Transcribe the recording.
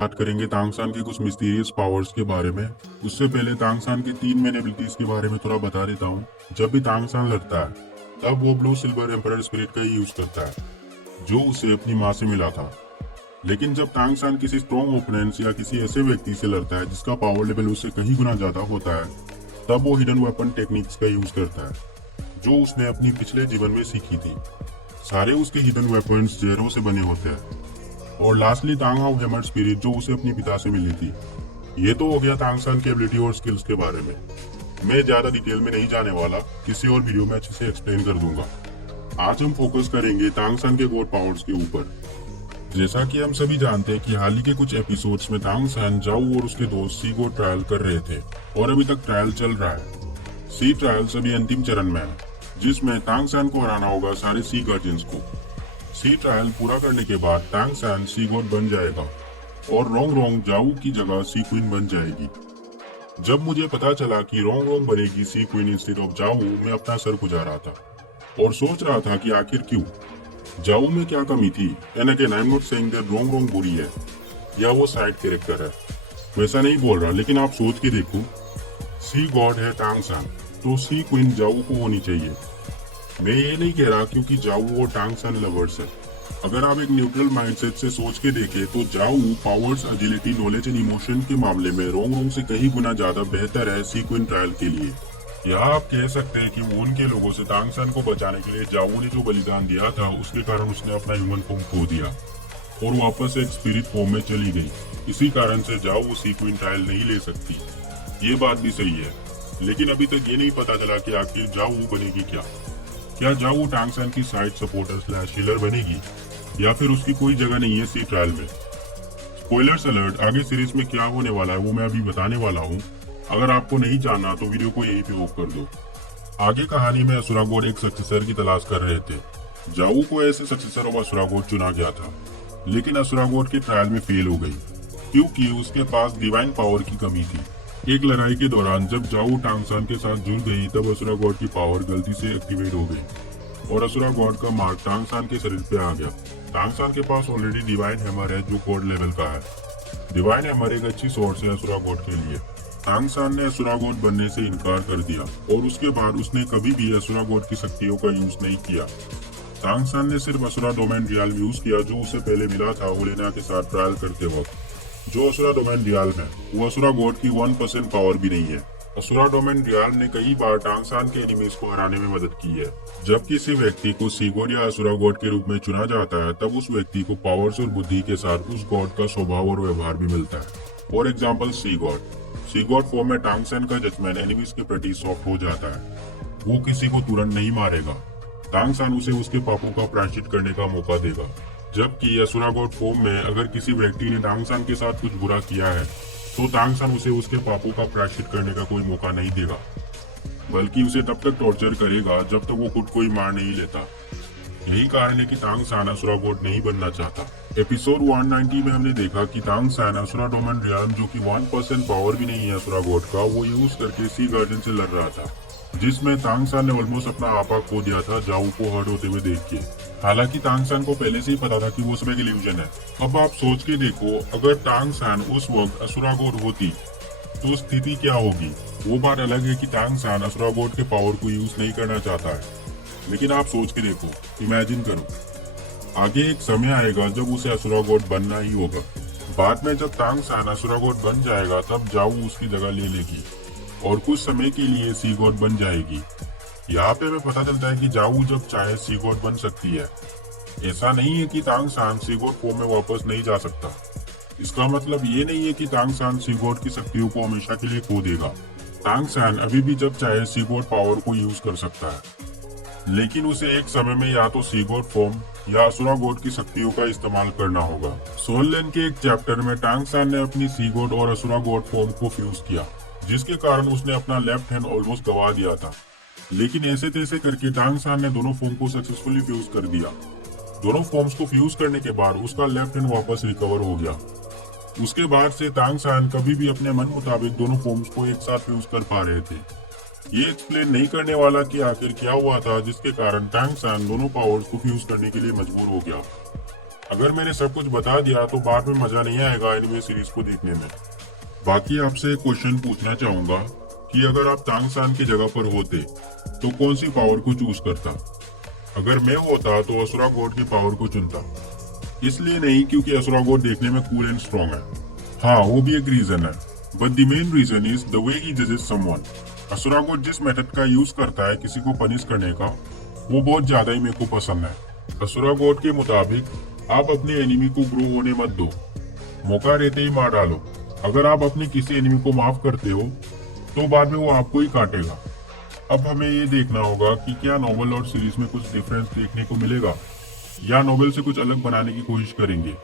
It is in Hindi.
बात करेंगे तांगसान की कुछ मिस्टीरियस पावर्स के बारे में। उससे पहले तांगसान की 3 मेन एबिलिटीज के बारे में थोड़ा बता देता हूँ। जब भी तांगसान लड़ता है तब वो ब्लू सिल्वर एम्परर स्पिरिट का ही यूज करता है, जो उसे अपनी माँ से मिला था। लेकिन जब तांगसान किसी स्ट्रॉन्ग ओपोनेंट्स या किसी ऐसे व्यक्ति से लड़ता है जिसका पावर लेवल उससे कहीं गुना ज्यादा होता है, तब वो हिडन वेपन टेक्निक्स का यूज करता है, जो उसने अपनी पिछले जीवन में सीखी थी। सारे उसके हिडन वेपन्स जहरों से बने होते हैं। और lastly Thang how hammer spirit, जो उसे अपनी पिता से मिली थी। ये तो हो गया तांगसान की एबिलिटी और स्किल्स के बारे में। मैं ज्यादा डिटेल में नहीं जाने वाला, किसी और वीडियो में अच्छे से एक्सप्लेन कर दूंगा। आज हम फोकस करेंगे तांगसान के गॉड पावर्स के ऊपर। जैसा कि हम सभी जानते हैं कि हाल ही के कुछ एपिसोड्स में तांगसान, जाऊ और उसके दोस्त सी गॉड ट्रायल कर रहे थे और अभी तक ट्रायल चल रहा है। सी ट्रायल अभी अंतिम चरण में है, जिसमें तांगसान को हराना होगा सारे सी गार्जियंस को। सी ट्रायल पूरा करने के बाद तांगसान सी गॉड बन जाएगा और रोंग रोंग जाऊ की जगह सी क्वीन बन जाएगी। जब मुझे पता चला कि रोंग रोंग बनेगी सी क्वीन इंस्टेड ऑफ जाऊ, मैं अपना सर खुजा रहा था और सोच रहा था कि आखिर क्यों, जाऊ में क्या कमी थी। And again I am not saying that wrong wrong बुरी है या वो साइड कैरेक्टर है, वैसा नहीं बोल रहा। लेकिन आप सोच के देखो, सी गॉड है तांगसान, तो सी क्वीन जाऊ को होनी चाहिए। मैं ये नहीं कह रहा क्योंकि जाऊ और तांगसान लवर्स है। अगर आप एक न्यूट्रल माइंडसेट से सोच के देखें तो जाऊ powers, agility, knowledge and emotion के मामले में रोंग रोंग से कहीं गुना ज्यादा बेहतर है सी क्वीन ट्रायल के लिए। यहाँ आप कह सकते हैं कि वो उनके लोगों से तांगसान को बचाने के लिए जाऊ ने जो बलिदान दिया था, उसके कारण उसने अपना ह्यूमन फॉर्म खो दिया और वापस एक स्पिरिट फॉर्म में चली गई। इसी कारण से जाऊ सी क्वीन ट्रायल नहीं ले सकती। ये बात भी सही है, लेकिन अभी तक ये नहीं पता चला कि आखिर जाऊ बनेगी क्या जाऊ तांगसान की साइड सपोर्टर स्लैश हीलर बनेगी या फिर उसकी कोई जगह नहीं है सी ट्रायल में। स्पॉयलर्स अलर्ट, आगे सीरीज में क्या होने वाला है वो मैं अभी बताने वाला हूँ। अगर आपको नहीं जानना तो वीडियो को यहीं पे ऑफ कर दो। आगे कहानी में असुरा गॉड एक सक्सेसर की तलाश कर रहे थे। जाऊ को ऐसे सक्सेसर ऑफ असुरा गॉड चुना गया था, लेकिन असुरा गॉड के ट्रायल में फेल हो गई क्योंकि उसके पास डिवाइन पावर की कमी थी। एक लड़ाई के दौरान जब जाऊ तांगसान के साथ जुड़ गई, तब असुरा गॉड की पावर गलती से एक्टिवेट हो गई और असुरा गॉड का मार्क तांगसान के शरीर पे आ गया। तांगसान के पास ऑलरेडी डिवाइन हैमर है जो गॉड लेवल का है। डिवाइन हैमर एक अच्छी सोर्स है असुरा गॉड के लिए। तांगसान ने असुरा गॉड बनने से इनकार कर दिया और उसके बाद उसने कभी भी असुरा गॉड की शक्तियों का यूज नहीं किया। तांगसान ने सिर्फ असुरा डोमेन रियल यूज किया, जो उसे पहले मिला था ओलेना के साथ ट्रायल करते वक्त। जो असुरा डोमेन रियल है वो असुरा गॉड की 1% पावर भी नहीं है। असुरा डोमेन रियल ने कई बार तांगसान के एनिमीज को हराने में मदद की है। जब किसी व्यक्ति को सी गॉड या असुरा गॉड के रूप में चुना जाता है, तब उस व्यक्ति को पावर्स और बुद्धि के साथ उस गॉड का स्वभाव और व्यवहार भी मिलता है। For example see god form में तांगसान का जजमेंट एनिमीज के प्रति सॉफ्ट हो जाता है। वो किसी को तुरंत नहीं मारेगा, तांगसान उसे उसके पापों का प्रायश्चित करने का मौका देगा। जबकि असुरा गॉड फॉर्म में अगर किसी व्यक्ति ने तांगसान के साथ कुछ बुरा किया है, तो तांगसान उसे उसके पापों का प्रायश्चित करने का कोई मौका नहीं देगा, बल्कि उसे तब तक टॉर्चर करेगा जब तक वो खुद को ही मार नहीं लेता। यही कारण है कि तांगसान असुरा गॉड नहीं बनना चाहता। एपिसोड 190 में हमने देखा कि तांगसान असुरा डोमेन रियल्म, जो कि 1% पावर भी नहीं है असुरा गॉड का, वो यूज करके सी गार्जियन से लड़ रहा था, जिसमें तांगसान ने ऑलमोस्ट अपना आपा खो दिया था जाऊ को हर्ट होते हुए देख के। हालांकि तांगसान को पहले से ही पता था कि वो सब एक इल्यूजन है। अब आप सोच के देखो, अगर तांगसान उस वक्त असुरा गॉड होती तो स्थिति क्या होगी। वो बात अलग है कि तांगसान असुरा गॉड के पावर को यूज नहीं करना चाहता है, लेकिन आप सोच के देखो, इमेजिन करो, आगे एक समय आएगा जब उसे असुरा गॉड बनना ही होगा। बाद में जब तांगसान असुरा गॉड बन जाएगा, तब जाऊ उसकी जगह ले लेगी और कुछ समय के लिए सी गॉड बन जाएगी। यहाँ पे हमें पता चलता है कि जाऊ जब चाहे सी गॉड बन सकती है। ऐसा नहीं है कि तांगसान सी गॉड फॉर्म में वापस नहीं जा सकता। इसका मतलब ये नहीं है कि तांगसान सी गॉड की शक्तियों को हमेशा के लिए खो देगा। तांगसान अभी भी जब चाहे सी गॉड पावर को यूज कर सकता है, लेकिन उसे एक समय में या तो सी गॉड फॉर्म या असुरा गॉड की शक्तियों का इस्तेमाल करना होगा। सोल लेन के एक चैप्टर में तांगसान ने अपनी सी गॉड और असुरा गॉड फॉर्म को फ्यूज किया, जिसके कारण उसने अपना लेफ्ट हैंड ऑलमोस्ट गवा दिया था। लेकिन ऐसे तैसे करके तांगसान ने दोनों फॉर्म को सक्सेसफुली फ्यूज कर दिया। दोनों फॉर्म्स को फ्यूज करने के बाद उसका लेफ्ट हैंड वापस रिकवर हो गया। उसके बाद से तांगसान कभी भी अपने मन मुताबिक दोनों फॉर्म्स को एक साथ फ्यूज कर पा रहे थे। ये एक्सप्लेन नहीं करने वाला कि आखिर क्या हुआ था जिसके कारण तांगसान दोनों पावर्स को फ्यूज करने के लिए मजबूर हो गया। अगर मैंने सब कुछ बता दिया तो बाद में मजा नहीं आएगा एनिमे सीरीज को देखने में। बाकी आपसे एक क्वेश्चन पूछना चाहूंगा कि अगर आप तांग सान की जगह पर होते तो कौन सी पावर को चूज करता? अगर मैं होता तो असुरा गॉड की पावर को चुनता। इसलिए नहीं क्योंकि असुरा गॉड देखने में कूल एंड स्ट्रॉन्ग है, हाँ वो भी एक रीजन है, but the main reason is the way he जजेस समवन। असुरा गॉड जिस मेथड का यूज करता है किसी को पनिश करने का, वो बहुत ज्यादा ही मेरे को पसंद है। असुरा गॉड के मुताबिक आप अपने एनिमी को ग्रो होने मत दो, मौका रहते ही मार डालो। अगर आप अपने किसी एनिमी को माफ करते हो तो बाद में वो आपको ही काटेगा। अब हमें ये देखना होगा कि क्या नॉवेल और सीरीज में कुछ डिफरेंस देखने को मिलेगा या नॉवेल से कुछ अलग बनाने की कोशिश करेंगे।